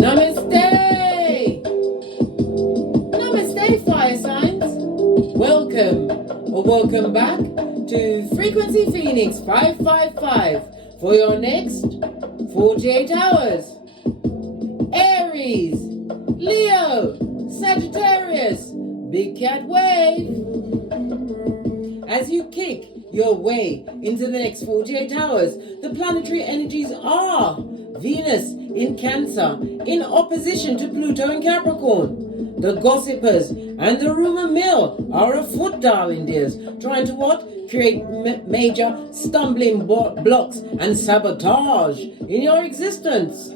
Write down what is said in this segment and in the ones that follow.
Namaste! Namaste, fire signs! Welcome or welcome back to Frequency Phoenix 555 for your next 48 hours. Aries, Leo, Sagittarius, Big Cat Wave. As you kick your way into the next 48 hours, the planetary energies are Venus in Cancer, in opposition to Pluto in Capricorn. The gossipers and the rumor mill are afoot, darling dears, trying to what? Create major stumbling blocks and sabotage in your existence.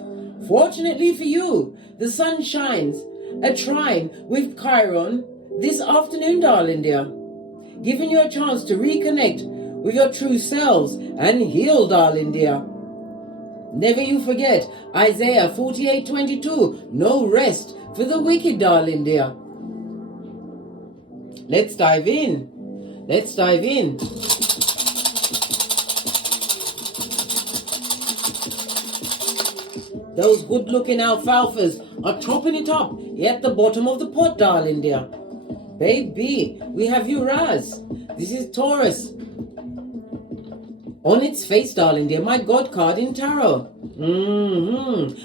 Fortunately for you, the sun shines a trine with Chiron this afternoon, darling dear, giving you a chance to reconnect with your true selves and heal, darling dear. Never you forget Isaiah 48:22, no rest for the wicked, darling dear. Let's dive in. Let's dive in. Those good-looking alfalfas are chopping it up at the bottom of the pot, darling dear. Baby, we have Uranus. This is Taurus. On its face, darling dear, my God card in tarot.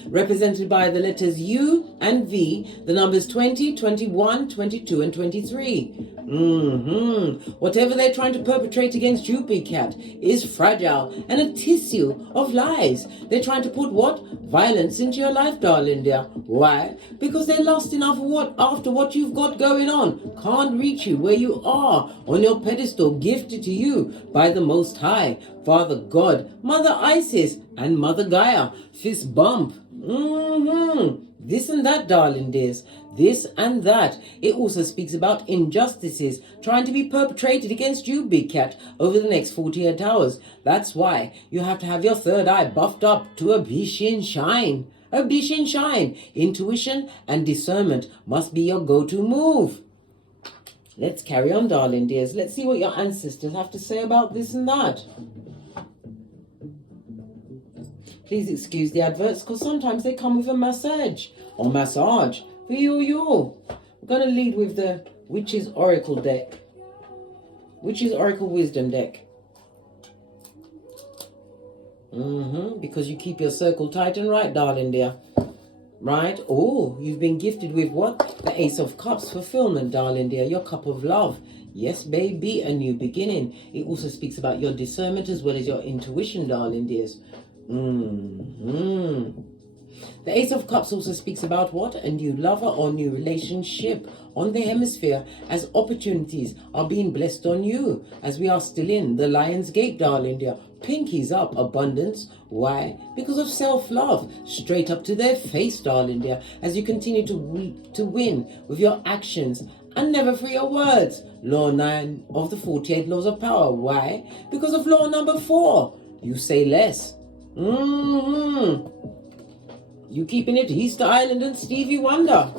Represented by the letters U and V, the numbers 20, 21, 22, and 23. Whatever they're trying to perpetrate against you, Big Cat, is fragile and a tissue of lies. They're trying to put what? Violence into your life, darling dear. Why? Because they're lost enough after what you've got going on. Can't reach you where you are on your pedestal, gifted to you by the Most High, Father God, Mother Isis, and Mother Gaia. Fist bump. This and that, darling dears. This and that. It also speaks about injustices trying to be perpetrated against you, Big Cat, over the next 48 hours. That's why you have to have your third eye buffed up to a bishin shine. A bishin shine. Intuition and discernment must be your go-to move. Let's carry on, darling dears. Let's see what your ancestors have to say about this and that. Please excuse the adverts, because sometimes they come with a massage for you. I'm going to lead with the Witch's Oracle deck. Witch's Oracle Wisdom deck. Because you keep your circle tight and right, darling dear. Right? Oh, you've been gifted with what? The Ace of Cups, fulfillment, darling dear. Your cup of love. Yes, baby, a new beginning. It also speaks about your discernment as well as your intuition, darling dears. The Ace of Cups also speaks about what? A new lover or new relationship on the hemisphere, as opportunities are being blessed on you, as we are still in the Lion's Gate, darling dear. Pinkies up, abundance. Why? Because of self-love, straight up to their face, darling dear, as you continue to win with your actions and never for your words. Law 9 of the 48 laws of power. Why? Because of law number 4. You say less. You keeping it Easter Island and Stevie Wonder.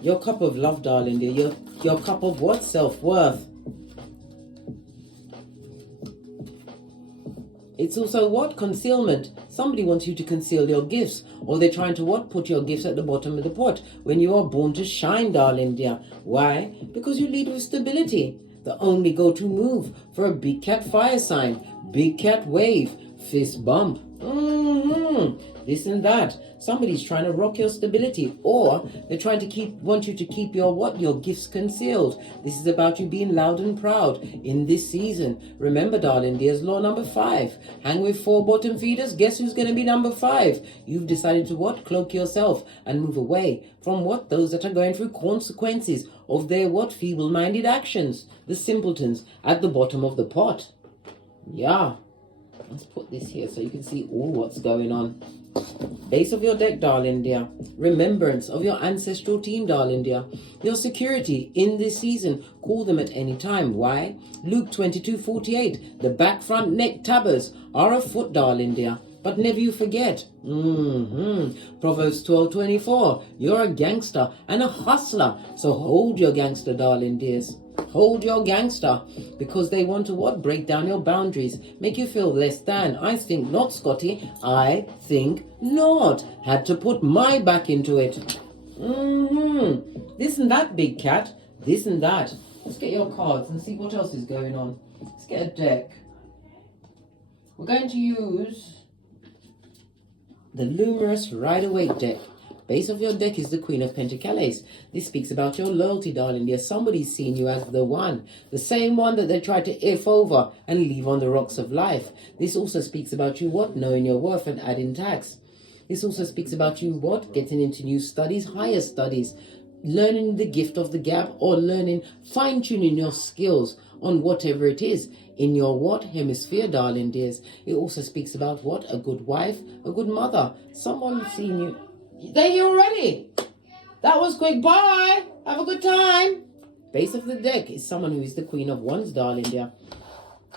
Your cup of love, darling dear. Your cup of what? Self-worth. It's also what? Concealment. Somebody wants you to conceal your gifts, or they're trying to what? Put your gifts at the bottom of the pot when you are born to shine, darling dear. Why? Because you lead with stability. The only go-to move for a Big Cat fire sign. Big Cat wave. Fist bump. This and that. Somebody's trying to rock your stability, or they're trying to want you to keep your what? Your gifts concealed. This is about you being loud and proud in this season. Remember, darling dears, law number 5. Hang with 4 bottom feeders. Guess who's going to be number 5? You've decided to what? Cloak yourself and move away from what? Those that are going through consequences of their what? Feeble-minded actions. The simpletons at the bottom of the pot. Yeah. Let's put this here so you can see all what's going on. Base of your deck, darling dear. Remembrance of your ancestral team, darling dear. Your security in this season. Call them at any time. Why? Luke 22:48. The back, front, neck tabbers are afoot, darling dear. But never you forget. Proverbs 12:24. You're a gangster and a hustler. So hold your gangster, darling dears. Hold your gangster, because they want to what? Break down your boundaries, make you feel less than. I think not, Scotty. I think not. Had to put my back into it. This and that, big cat. This and that. Let's get your cards and see what else is going on. Let's get a deck. We're going to use the Luminous Rider-Waite deck. Base of your deck is the Queen of Pentacles. This speaks about your loyalty, darling. There's somebody seeing you as the one. The same one that they tried to if over and leave on the rocks of life. This also speaks about you what? Knowing your worth and adding tax. This also speaks about you what? Getting into new studies, higher studies. Learning the gift of the gap, or learning, fine-tuning your skills on whatever it is in your what? Hemisphere, darling dears. It also speaks about what? A good wife, a good mother. Someone seeing you. They're here already. That was quick. Bye. Have a good time. Base of the deck is someone who is the Queen of Wands, darling dear.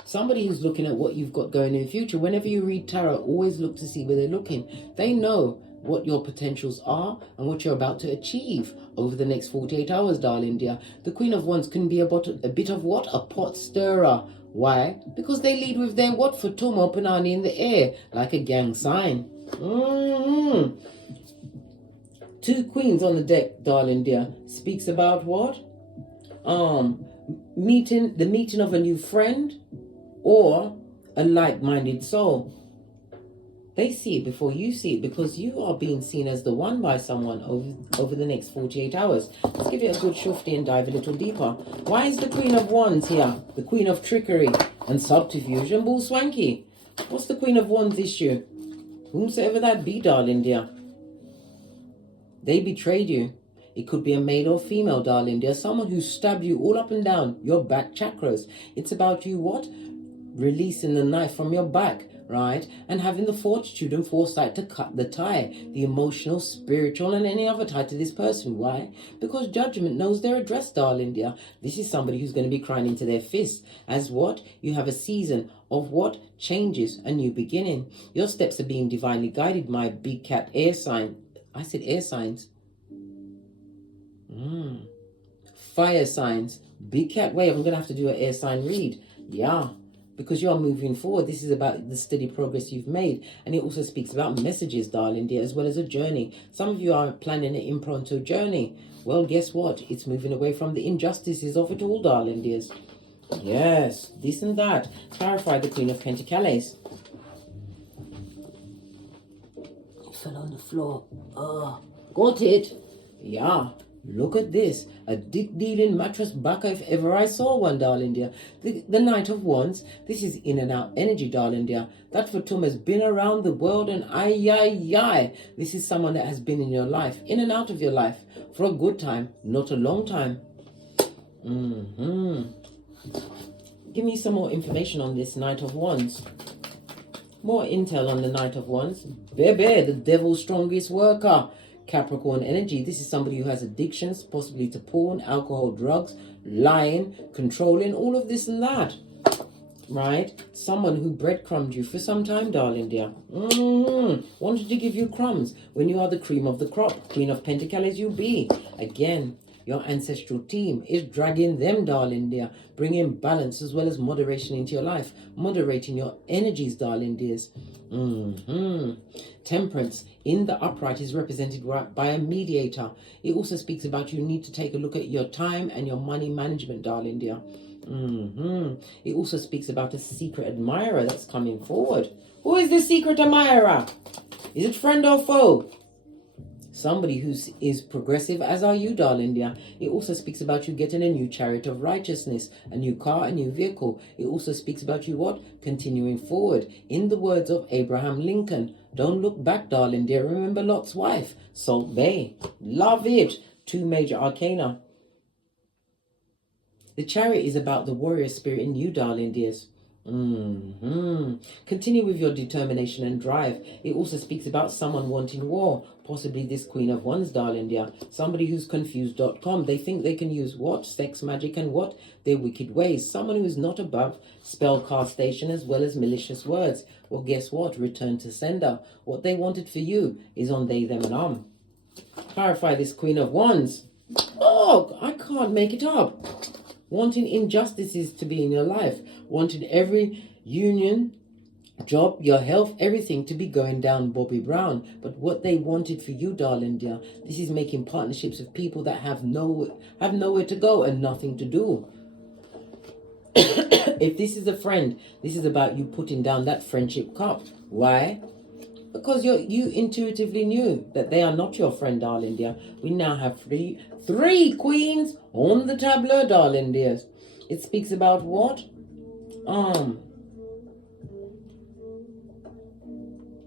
Somebody who's looking at what you've got going in the future. Whenever you read tarot, always look to see where they're looking. They know what your potentials are and what you're about to achieve over the next 48 hours, darling dear. The Queen of Wands can be a bit of what? A pot stirrer. Why? Because they lead with their what? Futumo Panani in the air, like a gang sign. Two queens on the deck, darling dear, speaks about what? The meeting of a new friend or a like-minded soul. They see it before you see it, because you are being seen as the one by someone over the next 48 hours. Let's give it a good shufti and dive a little deeper. Why is the Queen of Wands here? The Queen of Trickery and Subterfuge and Bull Swanky. What's the Queen of Wands issue? Whomsoever that be, darling dear. They betrayed you. It could be a male or female, darling dear. Someone who stabbed you all up and down your back chakras. It's about you what? Releasing the knife from your back, right? And having the fortitude and foresight to cut the tie. The emotional, spiritual, and any other tie to this person. Why? Because judgment knows their address, darling dear. This is somebody who's going to be crying into their fists. As what? You have a season of what? Changes, a new beginning. Your steps are being divinely guided, my big cat air sign. I said air signs. Fire signs. Big cat wave. I'm going to have to do an air sign read. Yeah. Because you're moving forward. This is about the steady progress you've made. And it also speaks about messages, darling dear, as well as a journey. Some of you are planning an impromptu journey. Well, guess what? It's moving away from the injustices of it all, darling dears. Yes. This and that. Clarify the Queen of Pentacles. Fell on the floor. Got it. Yeah. Look at this. A dick-dealing mattress backer if ever I saw one, darling dear. The Knight of Wands. This is in and out energy, darling dear. That Fatum has been around the world and ay. This is someone that has been in your life, in and out of your life, for a good time, not a long time. Give me some more information on this Knight of Wands. More intel on the Knight of Wands. Baby, the devil's strongest worker. Capricorn energy. This is somebody who has addictions, possibly to porn, alcohol, drugs, lying, controlling, all of this and that. Right? Someone who breadcrumbed you for some time, darling dear. Wanted to give you crumbs when you are the cream of the crop. Queen of Pentacles you be. Again, your ancestral team is dragging them, darling dear, bringing balance as well as moderation into your life, moderating your energies, darling dears. Temperance in the upright is represented by a mediator. It also speaks about you need to take a look at your time and your money management, darling dear. It also speaks about a secret admirer that's coming forward. Who is the secret admirer? Is it friend or foe? Somebody who is progressive, as are you, darling dear. It also speaks about you getting a new chariot of righteousness, a new car, a new vehicle. It also speaks about you what? Continuing forward. In the words of Abraham Lincoln, don't look back, darling dear. Remember Lot's wife, Salt Bay. Love it. 2 major arcana. The chariot is about the warrior spirit in you, darling dears. Continue with your determination and drive. It also speaks about someone wanting war, possibly this Queen of Wands, darling dear. Somebody who's confused.com. They think they can use what? Sex, magic, and what? Their wicked ways. Someone who is not above spell castation as well as malicious words. Well, guess what? Return to sender. What they wanted for you is on they, them, and Clarify this Queen of Wands. Oh, I can't make it up. wanting injustices to be in your life, wanting every union, job, your health, everything to be going down Bobby Brown. But what they wanted for you, darling dear, this is making partnerships with people that have nowhere to go and nothing to do. If this is a friend, this is about you putting down that friendship cup. Why? Because you intuitively knew that they are not your friend, darling dear. We now have three queens on the tableau, darling dears. It speaks about what?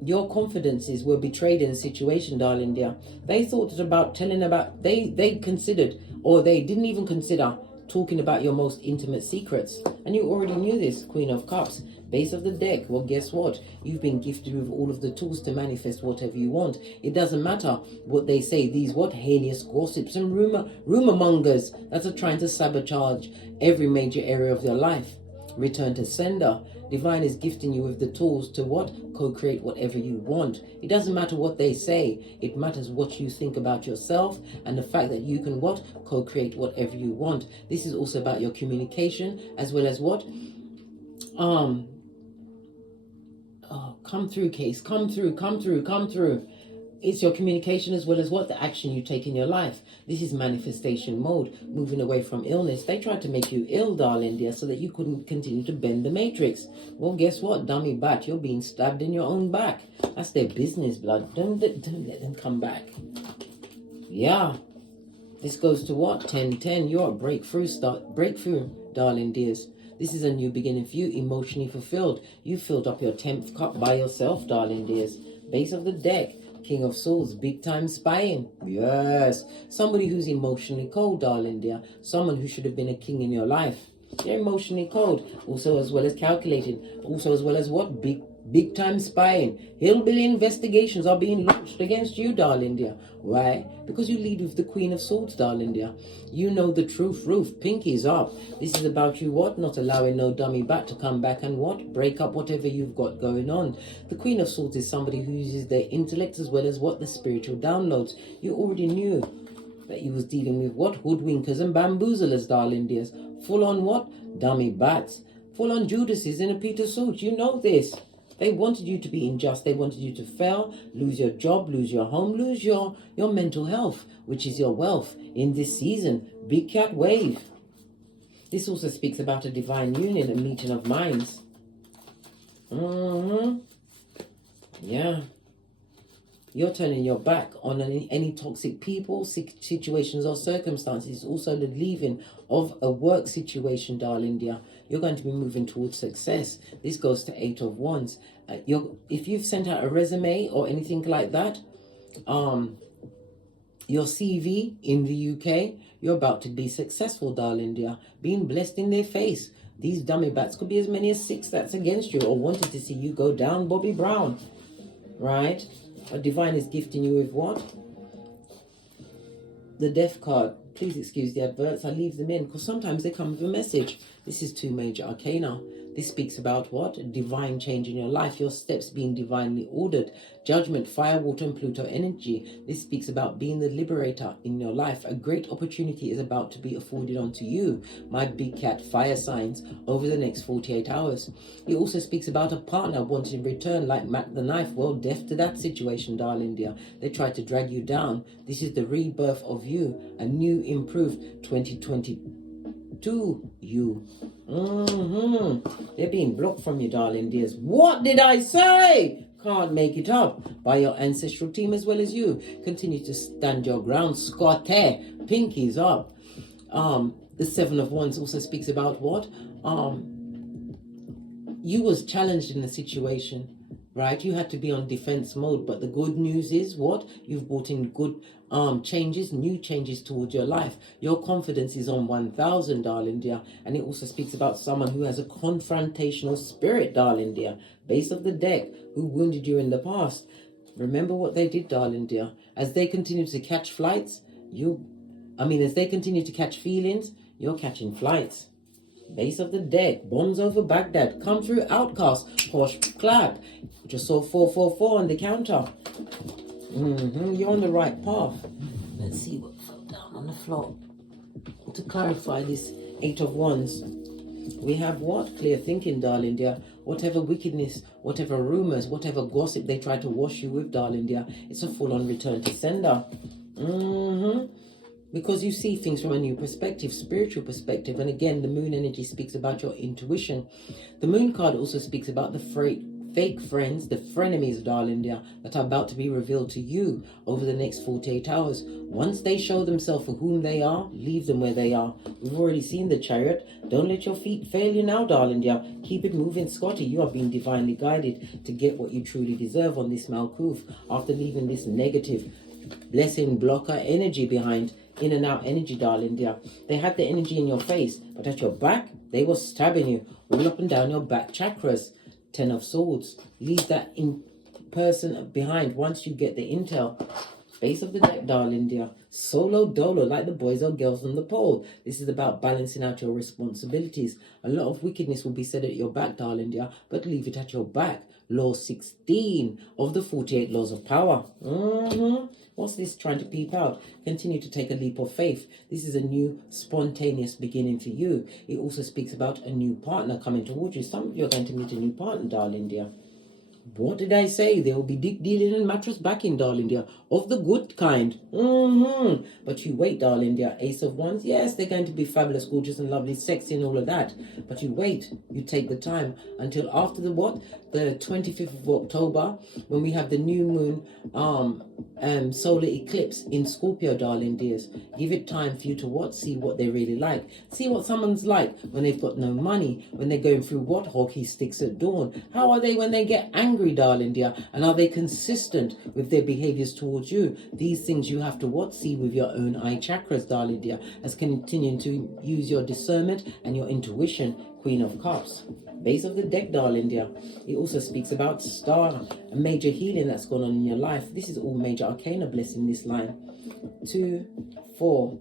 Your confidences were betrayed in a situation, darling dear. They thought about they considered, or they didn't even consider talking about your most intimate secrets. And you already knew this, Queen of Cups. Base of the deck. Well, guess what? You've been gifted with all of the tools to manifest whatever you want. It doesn't matter what they say. These heinous gossips and rumor mongers that are trying to sabotage every major area of your life. Return to sender. Divine is gifting you with the tools to co-create whatever you want. It doesn't matter what they say. It matters what you think about yourself and the fact that you can co-create whatever you want. This is also about your communication as well as come through, case. Come through. It's your communication as well as the action you take in your life. This is manifestation mode, moving away from illness. They tried to make you ill, darling dear, so that you couldn't continue to bend the matrix. Well, guess what, dummy bat? You're being stabbed in your own back. That's their business, blood. Don't let them come back. Yeah. This goes to 10-10. You're a breakthrough, darling dears. This is a new beginning for you, emotionally fulfilled. You filled up your 10th cup by yourself, darling dears. Base of the deck. King of Swords, big time spying. Yes. Somebody who's emotionally cold, darling dear. Someone who should have been a king in your life. They're emotionally cold. Also as well as calculating. Also as well as big time spying. Hillbilly investigations are being launched against you, darling dear. Why? Because you lead with the Queen of Swords, darling dear. You know the truth, Ruth. Pinkies up. This is about you not allowing no dummy bat to come back and break up whatever you've got going on. The Queen of Swords is somebody who uses their intellect as well as the spiritual downloads. You already knew that you was dealing with hoodwinkers and bamboozlers, darling dears. Full on dummy bats. Full on Judases in a Peter suit. You know this. They wanted you to be unjust. They wanted you to fail, lose your job, lose your home, lose your mental health, which is your wealth in this season. Big cat wave. This also speaks about a divine union, a meeting of minds. Yeah. You're turning your back on any toxic people, situations or circumstances. It's also the leaving of a work situation, darling dear. You're going to be moving towards success. This goes to 8 of Wands. If you've sent out a resume or anything like that, your CV in the UK, you're about to be successful, darling dear. Being blessed in their face. These dummy bats could be as many as 6 that's against you or wanted to see you go down Bobby Brown. Right? A divine is gifting you with the death card. Please excuse the adverts. I leave them in because sometimes they come with a message. This is 2 major arcana. This speaks about a divine change in your life. Your steps being divinely ordered. Judgment, fire, water, and Pluto energy. This speaks about being the liberator in your life. A great opportunity is about to be afforded onto you, my big cat fire signs, over the next 48 hours. It also speaks about a partner wanting to return like Matt the Knife. Well, deaf to that situation, darling dear. They tried to drag you down. This is the rebirth of you. A new, improved 2022 you. They're being blocked from you, darling dears. What did I say? Can't make it up. By your ancestral team as well as you. Continue to stand your ground. Scotty. Pinkies up. The 7 of Wands also speaks about you was challenged in a situation, right? You had to be on defense mode, but the good news is you've brought in good changes, new changes towards your life. Your confidence is on 1,000, darling dear. And it also speaks about someone who has a confrontational spirit, darling dear. Base of the deck, who wounded you in the past. Remember what they did, darling dear. As they continue to catch flights, as they continue to catch feelings, you're catching flights. Base of the deck, bombs over Baghdad, come through outcast, posh clap. Just saw 444 on the counter. You're on the right path. Let's see what fell down on the floor. To clarify this 8 of Wands. We have what? Clear thinking, darling dear. Whatever wickedness, whatever rumors, whatever gossip they try to wash you with, darling dear, it's a full-on return to sender. Because you see things from a new perspective, spiritual perspective. And again, the moon energy speaks about your intuition. The moon card also speaks about the fake friends, the frenemies, darling dear, that are about to be revealed to you over the next 48 hours. Once they show themselves for whom they are, leave them where they are. We've already seen the Chariot. Don't let your feet fail you now, darling dear. Keep it moving, Scotty. You are being divinely guided to get what you truly deserve on this Malkuth after leaving this negative blessing blocker energy behind. In and out energy, darling dear. They had the energy in your face, but at your back, they were stabbing you all up and down your back chakras. 10 of Swords. Leave that in person behind once you get the intel. Base of the deck, darling dear. Solo dolo, like the boys or girls on the pole. This is about balancing out your responsibilities. A lot of wickedness will be said at your back, darling dear, but leave it at your back. Law 16 of the 48 laws of power. What's this trying to peep out? Continue to take a leap of faith. This is a new spontaneous beginning for you. It also speaks about a new partner coming towards you. Some of you are going to meet a new partner, darling dear. What did I say? There will be dick dealing and mattress backing, darling dear, of the good kind. But you wait, darling dear. Ace of Wands. Yes, they're going to be fabulous, gorgeous and lovely, sexy and all of that. But you wait. You take the time until after the what? The 25th of October, when we have the new moon solar eclipse in Scorpio, darling dears. Give it time for you to what? See what they really like. See what someone's like when they've got no money, when they're going through what? Hockey sticks at dawn. How are they when they get angry, darling dear? And are they consistent with their behaviors towards you? These things you have to what? See with your own eye chakras, darling dear, as continuing to use your discernment and your intuition. Queen of Cups. Base of the deck, darling dear. It also speaks about star, a major healing that's gone on in your life. This is all major arcana blessing this line. 2, 4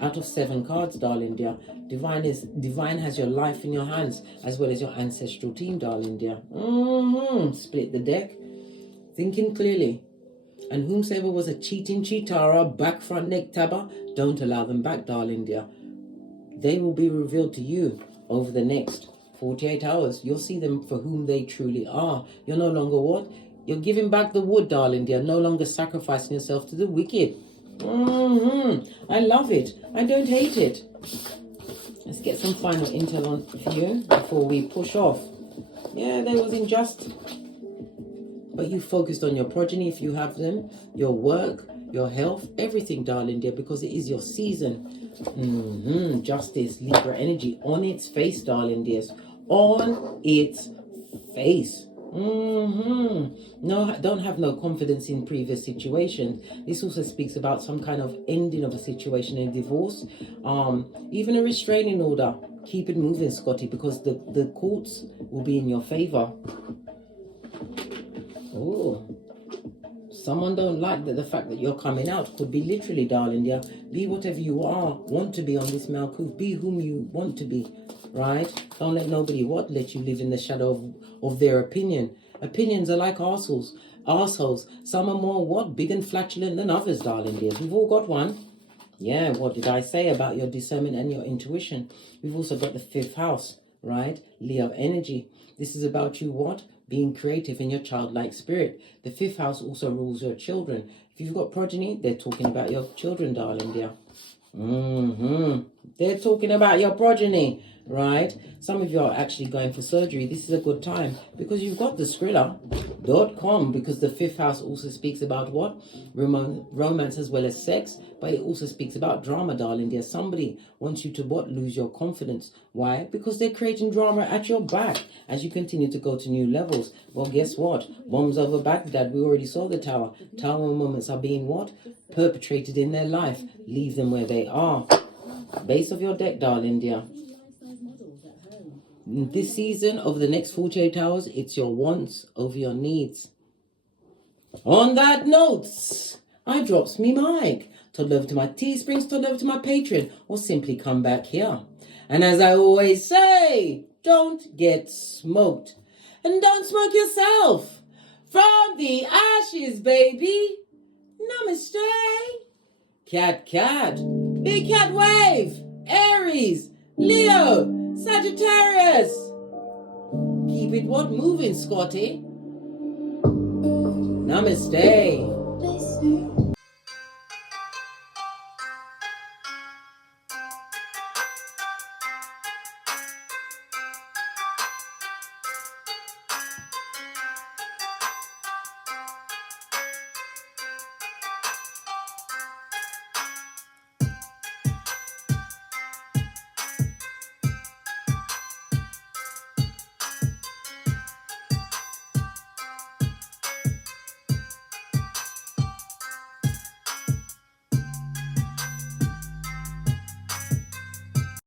out of 7 cards, darling dear. Divine has your life in your hands, as well as your ancestral team, darling dear. Split the deck. Thinking clearly. And whomsoever was a cheating cheatara, back front neck tabber, don't allow them back, darling dear. They will be revealed to you over the next 48 hours. You'll see them for whom they truly are. You're no longer what? You're giving back the wood, darling dear. No longer sacrificing yourself to the wicked. I love it. I don't hate it. Let's get some final intel on for you before we push off. Yeah, there was injustice. But you focused on your progeny if you have them, your work, your health, everything, darling dear, because it is your season. Justice, Libra energy on its face, darling dears. On its face. No, don't have no confidence in previous situations. This also speaks about some kind of ending of a situation, a divorce, even a restraining order. Keep it moving, Scotty, because the courts will be in your favor. Oh, someone don't like the fact that you're coming out. Could be literally, darling dear. Be whatever you want to be on this Malkuth. Be whom you want to be, right? Don't let nobody let you live in the shadow of their opinion. Opinions are like arseholes. Some are more big and flatulent than others, darling dear. We've all got one. Yeah, what did I say about your discernment and your intuition? We've also got the 5th house, right? Leo energy. This is about you what? Being creative in your childlike spirit. The 5th house also rules your children. If you've got progeny, they're talking about your children, darling dear. They're talking about your progeny, right? Some of you are actually going for surgery. This is a good time because you've got the Skrilla.com, because the 5th house also speaks about what? Romance as well as sex, but it also speaks about drama, darling dear. Somebody wants you to lose your confidence. Why? Because they're creating drama at your back as you continue to go to new levels. Well, guess what? Bombs over Baghdad. We already saw the tower. Tower moments are being what? Perpetrated in their life. Leave them where they are. Base of your deck, darling dear. This season, over the next 48 hours, it's your wants over your needs. On that note, I drops me mic. Toddle over to my Teesprings, toddle over to my Patreon, or simply come back here. And as I always say, don't get smoked. And don't smoke yourself. From the ashes, baby. Namaste. Cat, cat. Big cat wave. Aries. Leo, Sagittarius. Keep it what moving, Scotty. Namaste.